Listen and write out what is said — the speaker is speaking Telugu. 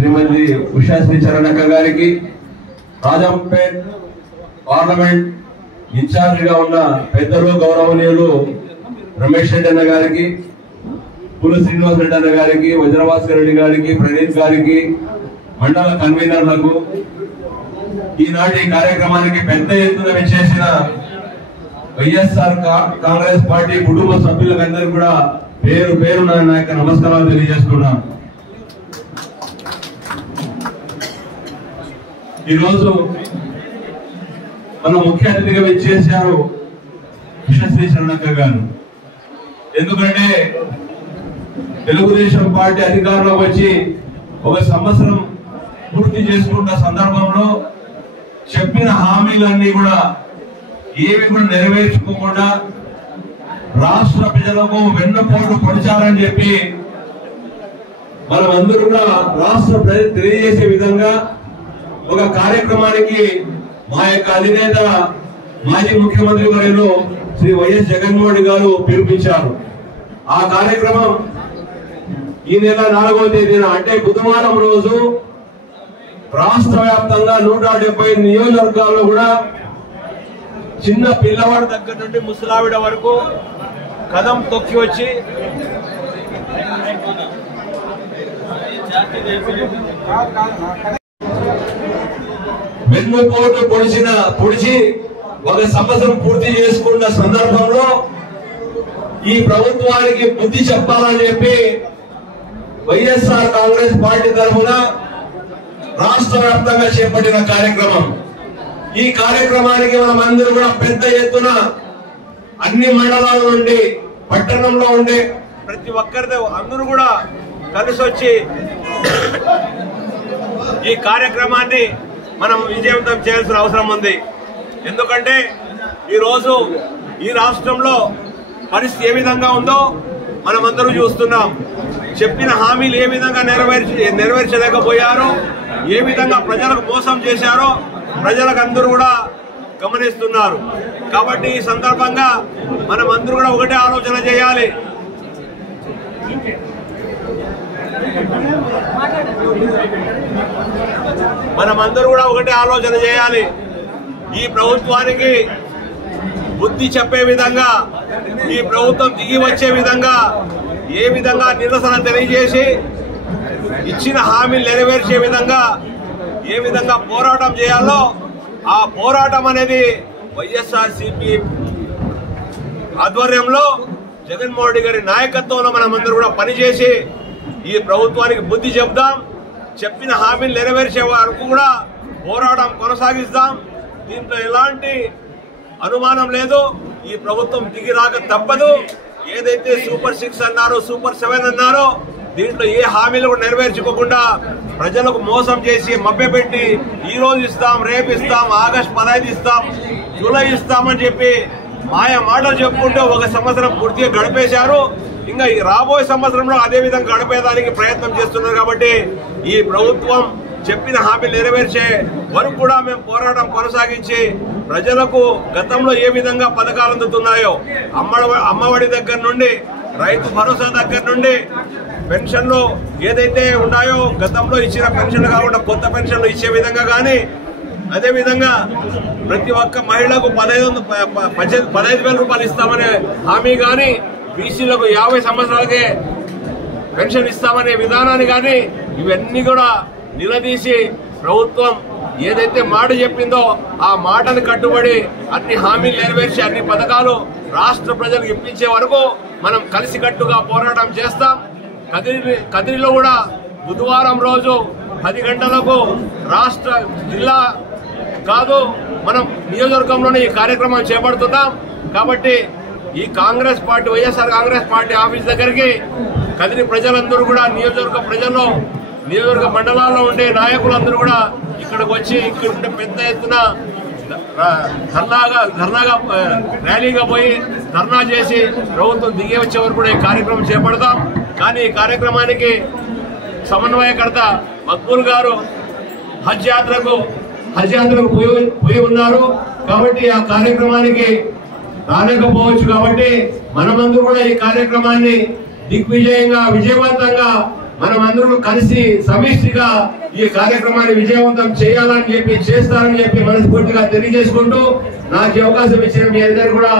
శ్రీమతి ఉషా శ్రీ చరణక్క గారికి, రాజంపేట్ పార్లమెంట్ ఇన్ఛార్జిగా ఉన్న పెద్దలు గౌరవనీయులు రమేష్ రెడ్డి అన్న గారికి, పూల శ్రీనివాస్ రెడ్డి అన్న గారికి, వజ్రభాస్కర్ రెడ్డి గారికి, ప్రణీత్ గారికి, మండల కన్వీనర్లకు, ఈనాటి కార్యక్రమానికి పెద్ద ఎత్తున విచ్చేసిన వైఎస్ఆర్ కాంగ్రెస్ పార్టీ కుటుంబ సభ్యులందరికీ కూడా పేరు పేరు నా యొక్క నమస్కారాలు తెలియజేస్తున్నాను. ఈరోజు మన ముఖ్య అతిథిగా విచ్చేశారు ఉషశ్రీ చరణక్క గారు. ఎందుకంటే తెలుగుదేశం పార్టీ అధికారంలోకి వచ్చి 1 సంవత్సరం పూర్తి చేసుకున్న సందర్భంలో చెప్పిన హామీలన్నీ కూడా ఏవి కూడా నెరవేర్చుకోకుండా రాష్ట్ర ప్రజలకు వెన్నుపోటు పొడిచారని చెప్పి మనమందరూ కూడా రాష్ట్ర ప్రజలు తెలియజేసే విధంగా ఒక కార్యక్రమానికి మా యొక్క అధినేత మాజీ ముఖ్యమంత్రి వర్యులు శ్రీ వైఎస్ జగన్మోహన్ రెడ్డి గారు పిలుపునిచ్చారు. ఆ కార్యక్రమం ఈ నెల 4వ తేదీన అంటే బుధవారం రోజు రాష్ట్ర వ్యాప్తంగా 170 నియోజకవర్గాల్లో కూడా చిన్న పిల్లవాడి దగ్గర నుండి ముసలావిడ వరకు కదం తొక్కి వచ్చి వెన్నుపోటు పొడిచి 1 సంవత్సరం పూర్తి చేసుకున్న సందర్భంలో ఈ ప్రభుత్వానికి బుద్ధి చెప్పాలని చెప్పి వైఎస్ఆర్ కాంగ్రెస్ పార్టీ తరఫున రాష్ట్ర వ్యాప్తంగా చేపట్టిన కార్యక్రమం. ఈ కార్యక్రమానికి మనమందరూ కూడా పెద్ద ఎత్తున అన్ని మండలాల నుండి పట్టణంలో ఉండే ప్రతి ఒక్కరితో అందరూ కూడా కలిసి వచ్చి ఈ కార్యక్రమాన్ని మనం విజయవంతం చేయాల్సిన అవసరం ఉంది. ఎందుకంటే ఈరోజు ఈ రాష్ట్రంలో పరిస్థితి ఏ విధంగా ఉందో మనమందరూ చూస్తున్నాం. చెప్పిన హామీలు ఏ విధంగా నెరవేర్చలేకపోయారో, ఏ విధంగా ప్రజలకు మోసం చేశారో ప్రజలకు అందరూ కూడా గమనిస్తున్నారు. కాబట్టి ఈ సందర్భంగా మనం అందరూ కూడా ఒకటే ఆలోచన చేయాలి. ఈ ప్రభుత్వానికి బుద్ధి చెప్పే విధంగా, ఈ ప్రభుత్వం దిగి వచ్చే విధంగా ఏ విధంగా నిరసన తెలియజేసి ఇచ్చిన హామీలు నెరవేర్చే విధంగా ఏ విధంగా పోరాటం చేయాలో ఆ పోరాటం అనేది వైఎస్ఆర్సీపీ ఆధ్వర్యంలో జగన్మోహన్ రెడ్డి గారి నాయకత్వంలో మనమందరూ కూడా పనిచేసి ఈ ప్రభుత్వానికి బుద్ధి చెప్దాం. చెప్పిన హామీలు నెరవేర్చే వరకు కూడా పోరాటం కొనసాగిస్తాం. దీంట్లో ఎలాంటి అనుమానం లేదు. ఈ ప్రభుత్వం దిగి రాక తప్పదు. ఏదైతే సూపర్ 6 అన్నారో, సూపర్ 7 అన్నారో దీంట్లో ఏ హామీలు కూడా నెరవేర్చుకోకుండా ప్రజలకు మోసం చేసి మభ్యపెట్టి ఈ రోజు ఇస్తాం, రేపు ఇస్తాం, ఆగస్టు 15 ఇస్తాం, జూలై ఇస్తామని చెప్పి మాయ మాటలు చెప్పుకుంటూ 1 సంవత్సరం పూర్తిగా గడిపేశారు. ఇంకా ఈ రాబోయే సంవత్సరంలో అదే విధంగా గడిపేదానికి ప్రయత్నం చేస్తున్నారు. కాబట్టి ఈ ప్రభుత్వం చెప్పిన హామీలు నెరవేర్చే వరకు కూడా మేము పోరాటం కొనసాగించి ప్రజలకు గతంలో ఏ విధంగా పథకాలు అందుతున్నాయో అమ్మఒడి దగ్గర నుండి, రైతు భరోసా దగ్గర నుండి, పెన్షన్లు ఏదైతే ఉన్నాయో గతంలో ఇచ్చిన పెన్షన్లు కాకుండా కొత్త పెన్షన్లు ఇచ్చే విధంగా కానీ, అదేవిధంగా ప్రతి ఒక్క మహిళకు 15,000 రూపాయలు ఇస్తామనే హామీ కానీ, బీసీలకు 50 సంవత్సరాలకే పెన్షన్ ఇస్తామనే విధానాన్ని కానీ ఇవన్నీ కూడా నిలదీసి ప్రభుత్వం ఏదైతే మాట చెప్పిందో ఆ మాటను కట్టుబడి అన్ని హామీలు నెరవేర్చి అన్ని పథకాలు రాష్ట్ర ప్రజలకు ఇప్పించే వరకు మనం కలిసికట్టుగా పోరాటం చేస్తాం. కదిరిలో కూడా బుధవారం రోజు 10 గంటలకు రాష్ట్ర జిల్లా కాదు మనం నియోజకవర్గంలోనే ఈ కార్యక్రమం చేపడుతున్నాం. కాబట్టి ఈ Congress party YSR Congress party office దగ్గరికి కదిరి ప్రజలందరూ కూడా నియోజకవర్గ మండలాల్లో ఉండే నాయకులందరూ కూడా ఇక్కడికి వచ్చి ఇక్కడ ఉండే పెద్ద ఎత్తున ధర్నాగా ర్యాలీగా పోయి ధర్నా చేసి ప్రభుత్వం దిగే వచ్చే వరకు కూడా ఈ కార్యక్రమం చేపడతాం. కానీ ఈ కార్యక్రమానికి సమన్వయకర్త మక్బూల్ గారు హజ్ యాత్రకు పోయి ఉన్నారు. కాబట్టి ఆ కార్యక్రమానికి రాలేకపోవచ్చు. కాబట్టి మనమందరూ కూడా ఈ కార్యక్రమాన్ని దిగ్విజయంగా విజయవంతంగా మనం అందరూ కలిసి సమిష్టిగా ఈ కార్యక్రమాన్ని విజయవంతం చేయాలని చెప్పి చేస్తారని చెప్పి మనస్ఫూర్తిగా తెలియజేసుకుంటూ నాకు అవకాశం ఇచ్చిన మీ అందరికీ కూడా